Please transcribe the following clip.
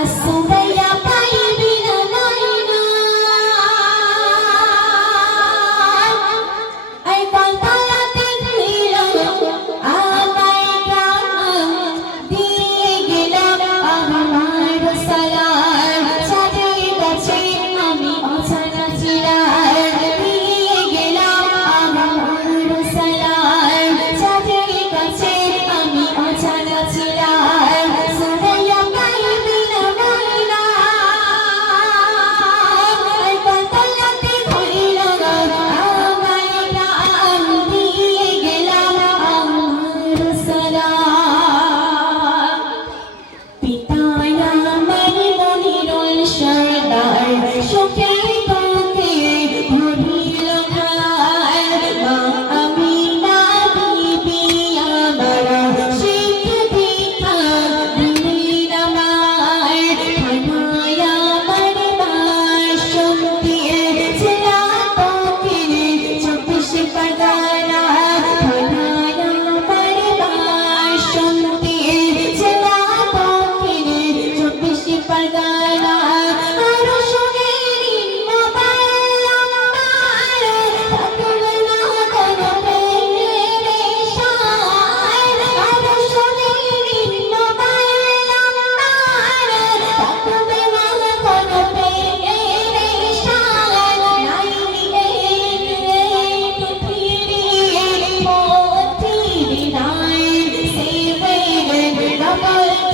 Assume a palavra. পায়